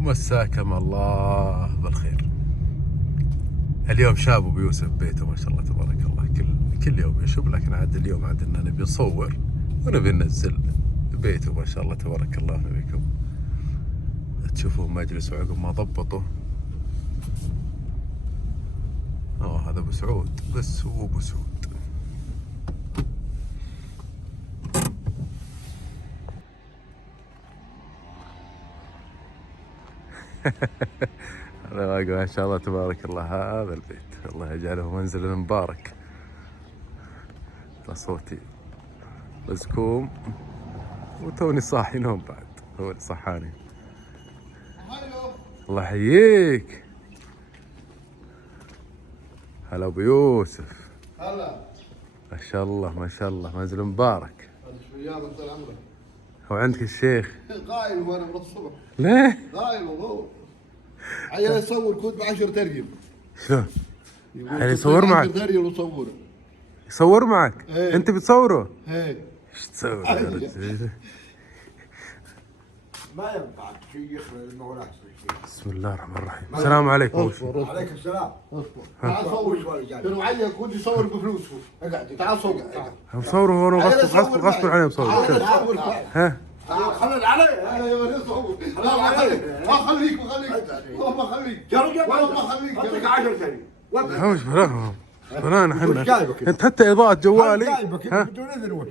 ومساكم الله بالخير. اليوم شاب ابو يوسف بيته ما شاء الله تبارك الله، كل يوم يشوف، لكن عاد اليوم عاد اننا نبي نصور ونبي ننزل بيته ما شاء الله تبارك الله. نبيكم تشوفون مجلس وعقب ما ضبطه. هذا ابو سعود، بس هو ابو سعود. ما شاء الله تبارك الله. هذا البيت الله يجعله منزل مبارك. صوتي مزكوم وتوني صاحي نوم بعد، هو اللي صحاني. الله يحييك. هلا ابو يوسف. هلا. ما شاء الله ما شاء الله، منزل مبارك. ايام طال عمرك. هو عندك الشيخ؟ قايم وانا من الصبح. ليه؟ قايم والله. عيال يصور كود ب 10 ترجم. شلون؟ يعني يصور معك؟ 10 ترجم وصوره. يصور معك؟ ايه. انت بتصوره؟ ايه. ايش تسوي؟ ما ينفع شيء يخرج المولى. بسم الله الرحمن الرحيم. السلام عليكم. عليك السلام. اصبر. تعال صور. كانوا عيال كود يصور بفلوسه. اقعد. تعال صور. مصوره هون غصب عليه مصور. ها؟ خلنا علي. ايوه صور. ما خليك ما خليك. يا رجال ما خليك. اعطيك 10 ثانية. مش بلانا احنا. انت حتى اضاءة جوالي. ها؟ بدون اذن وش؟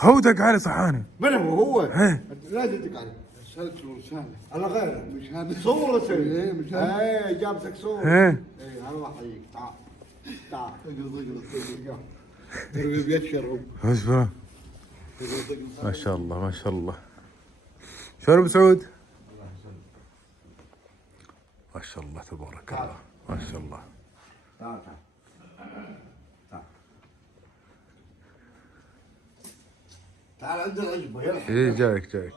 هو دق علي صحاني. من هو؟ ها؟ لا تدق عليه. رسالة له رسالة. انا غيره. مش هذا. صور رسالة. ايه مش هذا. ايه جابتك صور. ها؟ ايه الله يحييك. تعال. ترى بيتشرب. مش بلا. ما شاء الله ما شاء الله. شلون ابو سعود؟ ما شاء الله تبارك الله. ما شاء الله. تعال. تعال عند العجبة يلا. ايه جايك.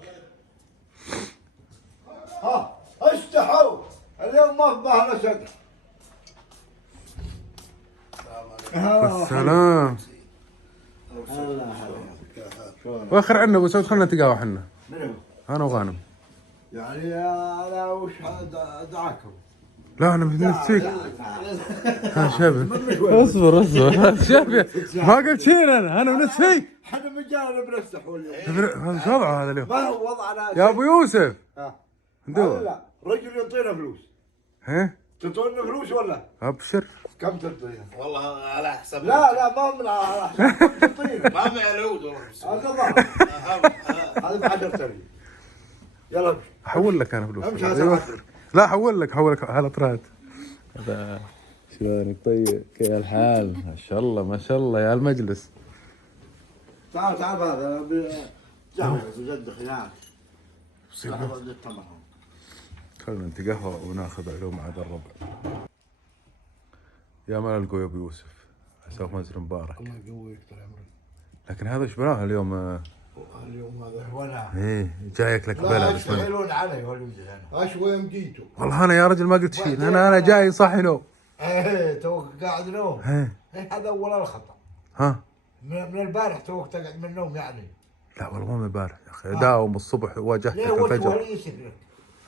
ها استحوا اليوم ما في ظهر اسد. السلام. واخر عنا ابو سعود، خلنا نتقاوى احنا. منو؟ انا وغانم. يعني انا وش دعاكم؟ لا انا نسيك. ها شباب اصبر شباب، ما قلت شيء انا نسيك. احنا مجانا بنستحوا اليوم. هذا شو وضعه هذا اليوم؟ ما هو وضعنا يا ابو يوسف. ندور. لا رجل يعطينا فلوس. ها؟ تعطونا فلوس ولا؟ ابشر. كم تعطينا؟ والله على حسب. لا ما من على حساب كم تعطينا. ما معي العود والله. هذا ضرب. هذا ب 10 ثانية. يلا امشي. احول لك انا فلوس. امشي هسه. لا احول لك على طراد. هذا شلونك طيب؟ كيف الحال؟ ما شاء الله يا المجلس. تعال هذا جامعة جد خيال. خلنا نتقهوى وناخذ علوم عاد الربع. يا ما نلقوا يا ابو يوسف، عساك منزل مبارك. الله يقويك طال عمرك. لكن هذا ايش بناه اليوم؟ اليوم هذا ولا ايه جايك لك بلا. يشتغلون علي والولد انا. اشوى يوم جيتوا. والله انا يا رجل ما قلت شيء، انا جاي صاحي نوم. ايه توك قاعد نوم. ايه هذا اول الخطا. ها؟ من البارح توك تقعد من النوم يعني. لا والله مو من البارح يا اخي، داوم الصبح واجهتك ليه وش الفجر. ولي شكلك؟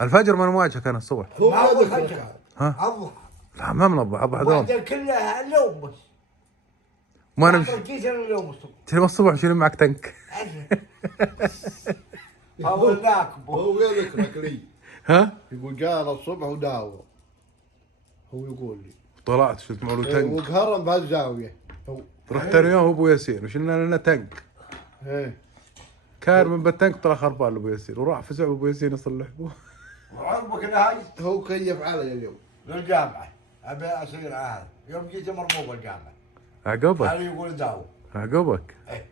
الفجر ما انا مواجهك انا الصبح. هو ما هو هذا الفجر. ها؟ الضحى. لا ما منضح الضحى دوم. واحدة كلها اليوم بس. ما انا الكيس اليوم الصبح. تبغى الصبح شيل معك تنك. طولناك هو يذكرك لي. ها؟ يقول جانا الصبح وداور. هو يقول لي. طلعت شلت معه تنك. وقهرم بهالزاوية. رحت ثاني يوم ابو ياسين وشلنا لنا تنك. ايه. كان من بالتنك طلع خربان ابو ياسين، وراح فزع ابو ياسين يصلح به. وعقبك نهاية هو كيف علي اليوم. للجامعة. ابي اصير عاهل. يوم جيت مرموق الجامعة. عقبك. علي يقول داو. عقبك. ايه.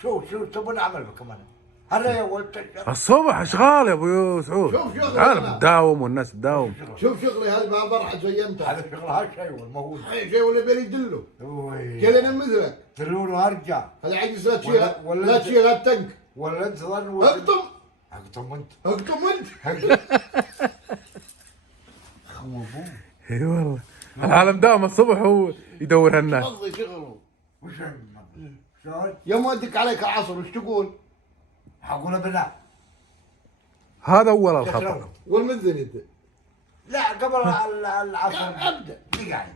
شو تبون اعمل بكم انا؟ هذا يا ولد الصبح اشغال يا ابو سعود. شوف شغلي العالم أنا. تداوم والناس تداوم. شوف شغلي هذا ما برحل زينته. هذا شغل هالشيء والموجود. شيء ولا بيري يدله. كلنا مثلك. تلونه ارجع. هذا عجز لا تشيل ولا لا تشيل هالتنك. ولا انت ظن اقطم اقطم انت. اقطم انت. خوفوه. اي والله العالم داوم الصبح هو يدور هالناس. قضي شغله. وش شلون؟ يوم ادق عليك العصر وش تقول؟ حقول بلا. هذا اول الخطا. يخلون. والمذن انت لا قبل العصر ابدا دقائق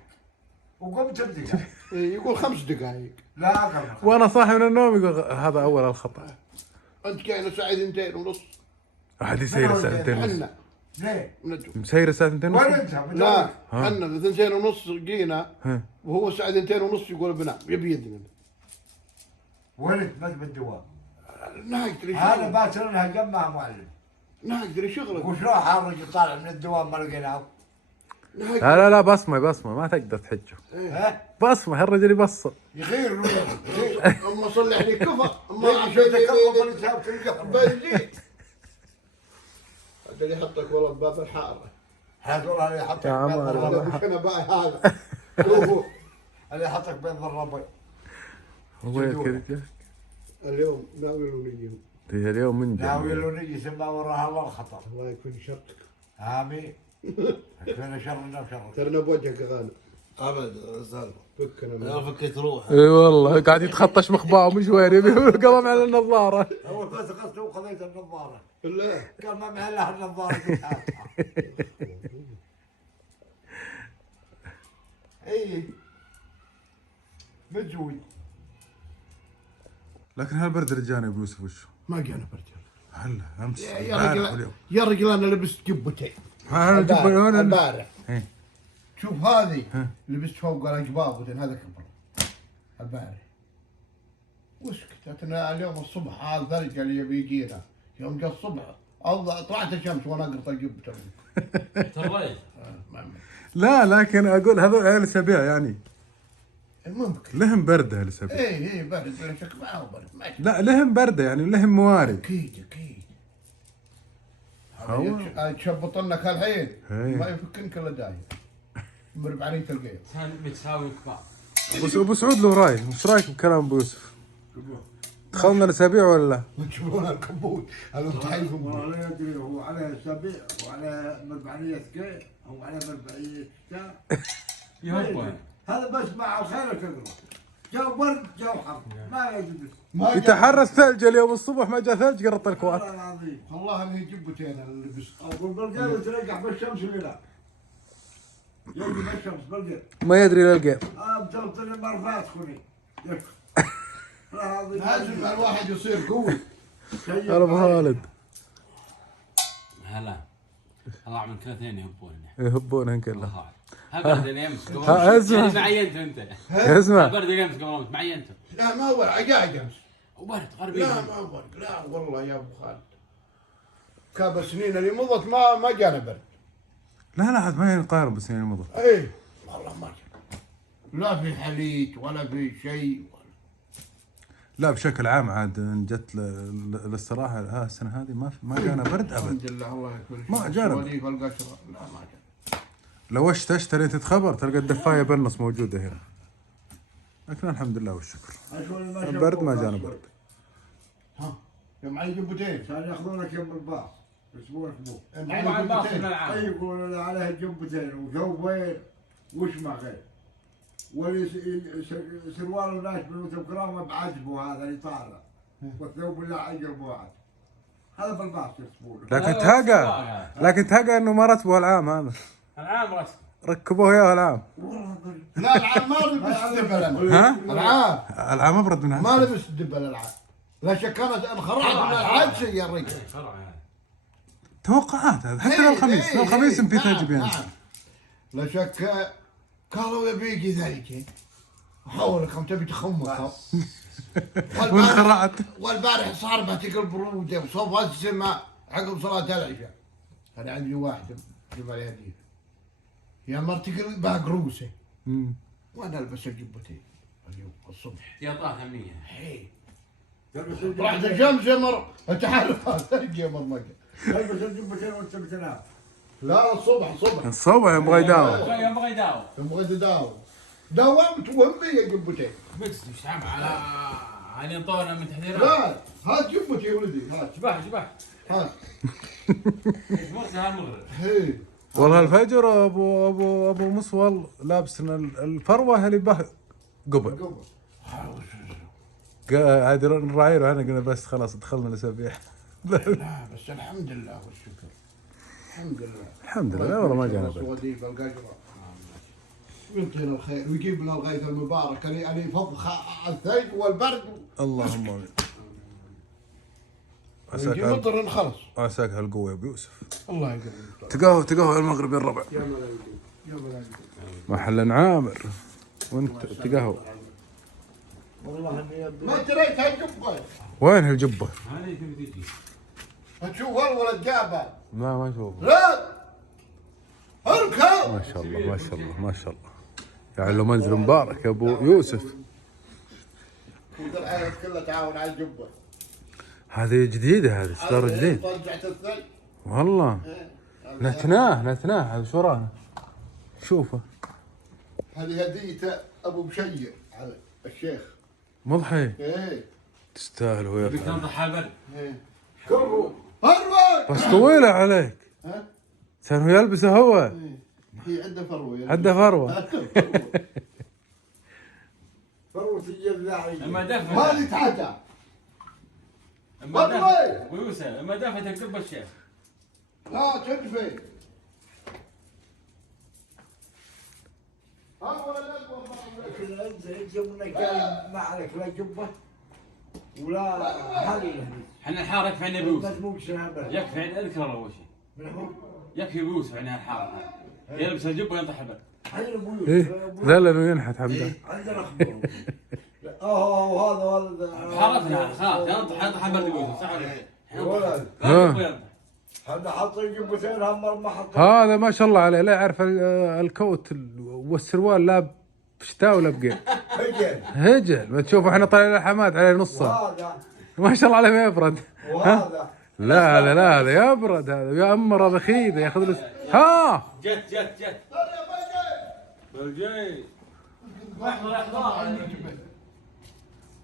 وقمت بدقائق. يقول 5 دقائق. لا قبل. وانا صاحي من النوم يقول هذا اول الخطا. انت كاين ساعه 2:30. احد يسير الساعه 2:30. احنا ليه؟ ندو مسير الساعه 2:30. وين انت؟ لا احنا 2:30 جينا ها. وهو الساعه 2:30 يقول بنام يبي يدنا. وين انت؟ ما بالدوام. ناقدر هذا شغلك. باكر لها جمع معلم. ناقدر شغلك. وشلون حارج طالع من الدوام ما لقيناه؟ لا لا بصمه ما تقدر تحجه. ها؟ بصمه هالرجل يبصر. يغير اما صلح لي كفى اما عشان تكلم الكتاب تلقى بيجي هذا اللي يحطك والله بباب الحاره. هذا والله اللي يحطك يا عم بين هذا هذا الربع. مش انا باي هذا. هو اللي يحطك بين الربع. هو كذا جاك. اليوم ناويين يجيهم. هي اليوم من ناوي جاي. لو نجي سما وراها الله الخطر. الله يكون شرك. امين. يكفينا شرنا وشرك. ترى بوجهك يا غالي. ابد سالفه فكنا انا من فكيت روح اي والله قاعد يتخطش مخباه مش وين يبي قلم على النظاره. اول ما سقطت وخذيت النظاره. بالله قال ما معي الا النظاره قلت هاتها. اي مجوي. لكن هالبرد اللي جاني ابو يوسف وشو؟ ما جانا برجل. هلا امس يا البارح رجل واليوم. يا رجل انا لبست جبتين. انا جبه البارح. إيه. شوف هذه ها. لبست فوق الاجباب وذن هذا كبر. البارح. وسكت انا اليوم الصبح هذا ثلج اللي يبي يجينا. يوم جاء الصبح الله طلعت الشمس وانا اقرط الجبه. تريت لا لكن اقول هذول الاسابيع يعني ممكن. لهم برده الاسابيع. ايه برد بلا شك ما هو برد ماشي. لا لهم برده يعني لهم موارد. اكيد اكيد. هو. تشبط لك الحين إيه. ما يفكنك الا دايم. مرب علي تلقيه. كان متساوي كبار ابو سعود له راي، وش رايك بكلام ابو يوسف؟ دخلنا الاسابيع ولا لا؟ وتشوفون الكبوت هذا تحيفهم. والله لا ادري هو على اسابيع وعلى مربعيه كيف او على مربعيه شتاء. يهبون هذا بس مع الخير تقرا. جو برد جو حر ما يجوز. ما يتحرس ثلج اليوم الصبح ما جاء ثلج قرط الكوات. والله العظيم. والله اني جبتين اللي لبست. اقول بالقلب ترجع بالشمس ولا لا؟ يجي بالشمس بالقلب. ما يدري للقيت. بتغطي مرفات خوني. لازم الواحد يصير قوي. هلا ابو خالد. هلا طلع من كل اثنين يهبون يهبونها كلها. هالبرد اللي امس اسمع. ما عينته انت اسمع البرد اللي امس قبل امس ما عينته لا ما هو عجاج امس. وبرد غربي لا ما هو برد. لا والله يا ابو خالد. كاب السنين اللي مضت ما جانا برد. لا لا عاد ما يقارن بالسنين الماضية. ايه والله ما جانا. لا في حليت ولا في شيء. لا بشكل عام عاد إن جت للصراحه السنه هذه ما جانا برد ابد. الحمد لله الله يكون ما جانا. وليف القشره لا ما جانا. لو وش تشتري انت تخبر تلقى الدفايه بالنص موجوده هنا. لكن الحمد لله والشكر. البرد ما جانا برد. ها يا معي جبتين. كان ياخذونك يوم الباص اسبوع اسبوع. مع الباص من العام اي يقولوا عليه جبتين وجوبين وش ما غير. سروال الناس بنوت الكرامه بعجبه هذا اللي طالع والثوب اللي عجب واحد. هذا بالباص يسبونه. لكن تلقى انه ما رتبوا العام هذا. العام رسم ركبوه اياه العام. لا العام ما لبس دبل انا. ها؟ العام العام ابرد من ما هذا. لبس دبل العاب. لا شك كانت انخرعت من العجز يا الرجل. توقعات هذا حتى لو الخميس لو الخميس في ثلج بينزل. لا شك قالوا يبي يجي ذلك وحاولكم تبي تخمكم. وانخرعت. والبارح صار بعتق البروده وصوب السماء عقب صلاه العشاء. انا عندي واحد جبل يدي يا مرتي باق روسه وانا البس الجبتين اليوم الصبح. يا طه هميه حي رحت الشمس يمر تحرك يمر مجد. البس الجبتين وانت بتنام. لا الصبح الصبح يبغى يداوم. يبغى يداوم يبغى تداوم. داومت وهم بي جبتين. مكس مش تعمل على ينطونا من تحذيرات لا هات جبتي يا ولدي هات شبح هات. مرسى هالمغرب هي والله الفجر ابو مصول لابس الفروه اللي به قبل. عاد نراعي له انا قلنا بس خلاص دخلنا الاسابيع. لا بس الحمد لله والشكر. الحمد لله. الحمد لله والله ما جانا بلد. وديف القجرة ويعطينا الخير ويجيب لنا الغيث المبارك اللي يفض الثلج والبرد. اللهم امين. يجي مطر نخلص. عساك هالقوة يا ابو يوسف. الله يقويك. تقهوى المغرب يا الربع. يا ملايين يا ملايين. محل عامر وانت تقهوى. والله اني ما تريت هالجبه. وين هالجبة؟ هذه تبي تجي. تشوف الولد جابها. ما اشوف. لا اركب. ما شاء الله ما شاء الله ما شاء الله. يعني له منزل مبارك يا ابو يوسف. العالم كله تعاون على الجبه. هذه جديدة، هذه ستار جديد. طلعت الثلج. والله نتناه هذا شو وراه؟ شوفه. هذه هديته ابو بشير على الشيخ. مضحي. ايه تستاهل يا بدك اخي. تنطح على البرد. ايه كرو هربا. بس طويلة عليك. ها؟ كان هو يلبسه هو. إيه. هي عنده فروه. عنده فروة. فروة الجذاعية. اما دفت. ما لي تحدى. اما وين؟ دفت. ويوسف اما دفت الكب الشيخ. لا تدفي. كان ما عليك لا جبة ولا حليلة. احنا الحاره يكفي عنا بيوسف. بس مو بسنابة. يكفي عنا اذكر الله اول شيء. من هو؟ يكفي بيوسف عنا الحاره. يلبس الجبه وينطح البرد. حين ابو ايه يوسف. لا لانه ينحت حمده. عندنا اخبار. وهذا حارتنا هذا خلاص ينطح البرد بيوسف صح ولا لا؟ ولد. ينطح. احنا حاطين جبتين هم ما حطين. هذا ما شاء الله عليه لا يعرف الكوت والسروال لا بشتاء ولا بقيل. هجل ما تشوف احنا طالعين الحماد عليه نصه. وهذا ما شاء الله عليه ما يبرد. وهذا لا هذا يبرد، هذا يأمر هذا خيده ياخذ له ها جت بالجاي. لحظه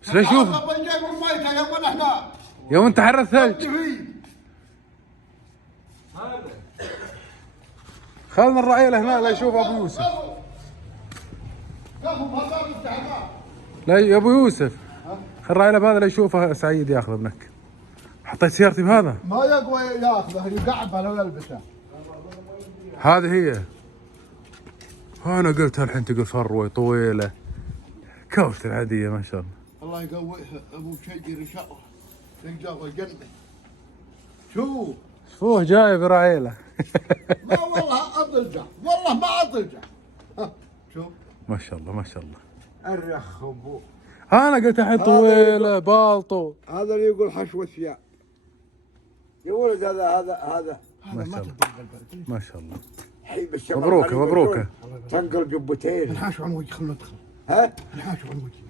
بس لا شوف بنجيب الميته يا ابن احنا. يوم انت حر الثلج خلنا الرعيله هنا لا يشوف ابو يوسف. لا يا ابو يوسف خل الرعيله بهذا لا يشوفه سعيد ياخذه ابنك. حطيت سيارتي بهذا. ما يقوى ياخذه يقعد على يلبسه. هذه هي. انا قلتها الحين تقول فروه طويله كوشة العاديه ما شاء الله. الله يقويها ابو شجر ان شاء الله يلقاه الجنه. شوف شوفوه جاي برعيله. ما والله اضلجه والله ما اضلجه. شوف ما شاء الله ما شاء الله. الرخ ابو. انا قلت الحين طويله بالطو. هذا اللي يقول حشو الثياب. يا ولد هذا ما شاء الله ما شاء الله. حيب الشباب. مبروكه. تنقل جبتين. انحاش عن وجه خلنا ندخل. ها؟ انحاش عن وجه.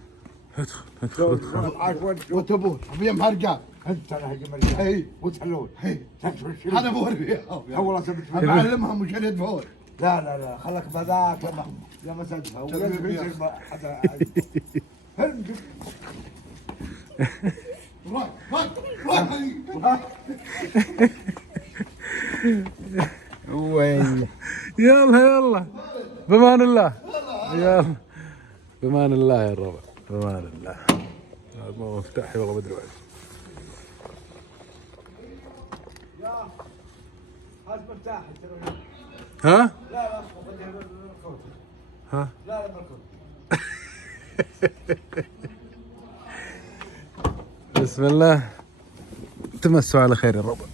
ادخل. عشوة وتبون ابي مهرجان. انت انا هجم الرجال. اي وتحلون. اي تكفر شنو؟ هذا بوري. والله تبي ابى اعلمها مش انا بور. لا خلك بذاك يا مسجها وينزل حتى وين يلا بمان الله يلا بمان الله يا الربع بمان الله. هذا ما مفتاحي والله ما ادري وين. هذا مفتاح. ها؟ لا ها؟ لا بالكل. بسم الله تمسوا على خير يا الربع.